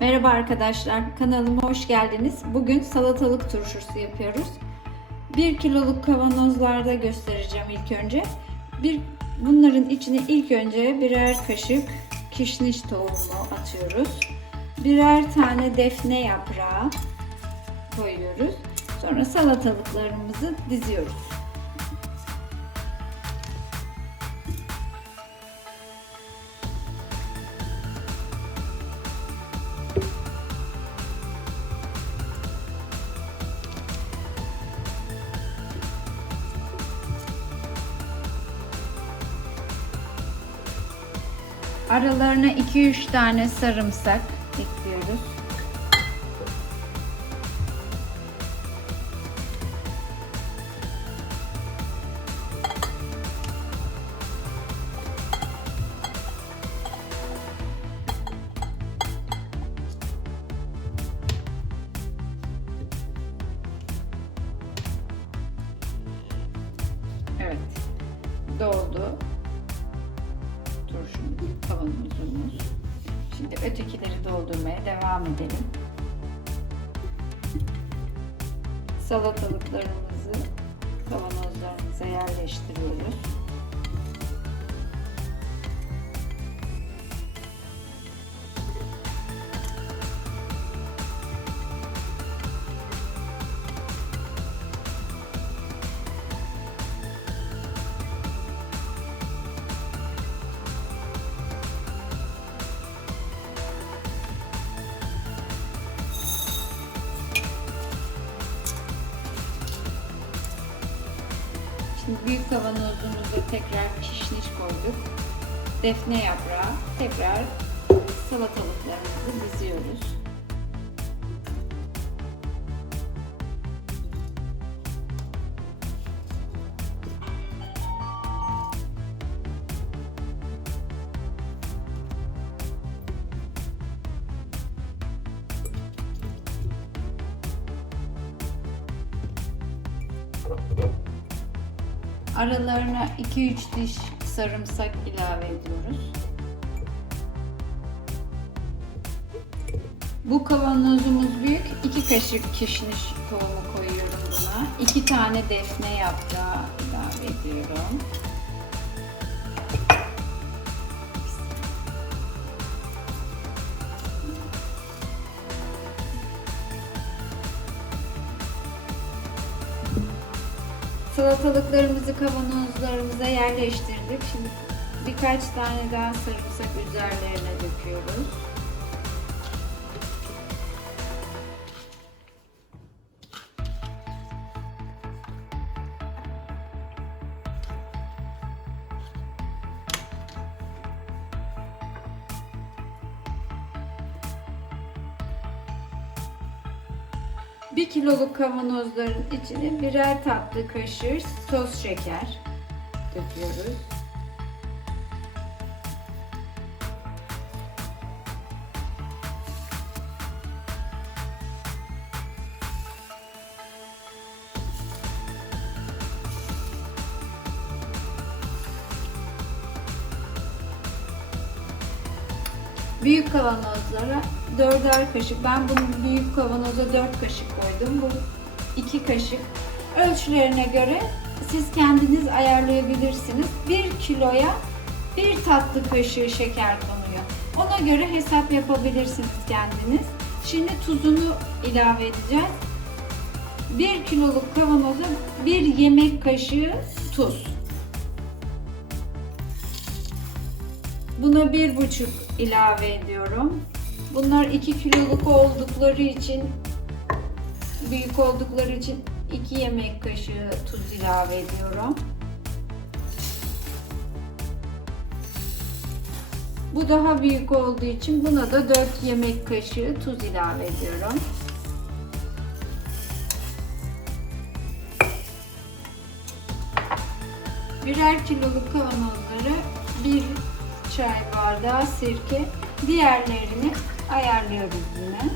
Merhaba arkadaşlar, kanalıma hoş geldiniz. Bugün salatalık turşusu yapıyoruz. 1 kiloluk kavanozlarda göstereceğim ilk önce. Bunların içine ilk önce birer kaşık kişniş tohumu atıyoruz. Birer tane defne yaprağı koyuyoruz. Sonra salatalıklarımızı diziyoruz. Aralarına 2-3 tane sarımsak ekliyoruz. Evet, doldu turşumuz, kavanozumuz. Şimdi ötekileri doldurmaya devam edelim. Salatalıklarımızı kavanozlarımıza yerleştiriyoruz. Şimdi büyük kavanozumuza tekrar kişniş koyduk. Defne yaprağı, tekrar salatalıklarımızı diziyoruz. Aralarına 2-3 diş sarımsak ilave ediyoruz. Bu kavanozumuz büyük. 2 kaşık kişniş tohumu koyuyorum buna. 2 tane defne yaprağı ilave ediyorum. Salatalıklarımızı kavanozlarımıza yerleştirdik. Şimdi birkaç tane daha sarımsak üzerlerine döküyoruz. Bir kiloluk kavanozların içine birer tatlı kaşığı toz şeker döküyoruz. Büyük kavanozlara 4'er kaşık, ben bunu büyük kavanoza 4 kaşık koydum. Bu 2 kaşık. Ölçülerine göre siz kendiniz ayarlayabilirsiniz. 1 kiloya 1 tatlı kaşığı şeker konuyor. Ona göre hesap yapabilirsiniz kendiniz. Şimdi tuzunu ilave edeceğiz. 1 kiloluk kavanoza 1 yemek kaşığı tuz. Buna 1,5 ilave ediyorum. Bunlar 2 kiloluk oldukları için, büyük oldukları için 2 yemek kaşığı tuz ilave ediyorum. Bu daha büyük olduğu için buna da 4 yemek kaşığı tuz ilave ediyorum. Birer kiloluk kavanozlara 1 çay bardağı sirke, diğerlerini ayarlıyoruz yine.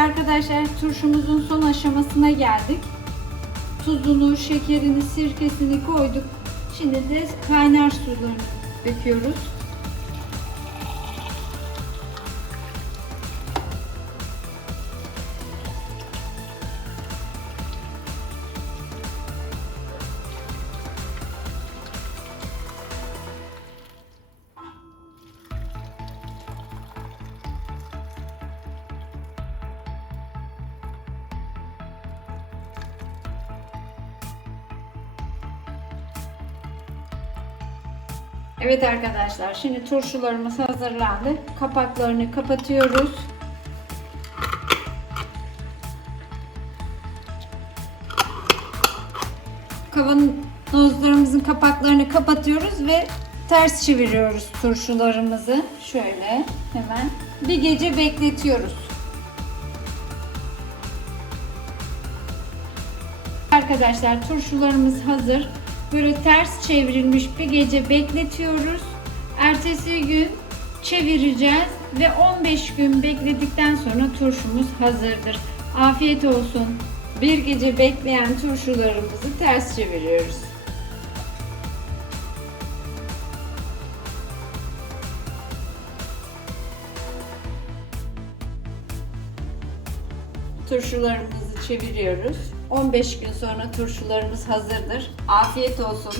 arkadaşlar turşumuzun son aşamasına geldik. Tuzunu, şekerini, sirkesini koyduk. Şimdi de kaynar sularını döküyoruz. Evet arkadaşlar, şimdi turşularımız hazırlandı. Kapaklarını kapatıyoruz. Kavanozlarımızın kapaklarını kapatıyoruz ve ters çeviriyoruz turşularımızı. Şöyle hemen bir gece bekletiyoruz. Arkadaşlar, turşularımız hazır. Böyle ters çevrilmiş bir gece bekletiyoruz. Ertesi gün çevireceğiz ve 15 gün bekledikten sonra turşumuz hazırdır. Afiyet olsun. Bir gece bekleyen turşularımızı ters çeviriyoruz. Turşularımızı çeviriyoruz. 15 gün sonra turşularımız hazırdır. Afiyet olsun.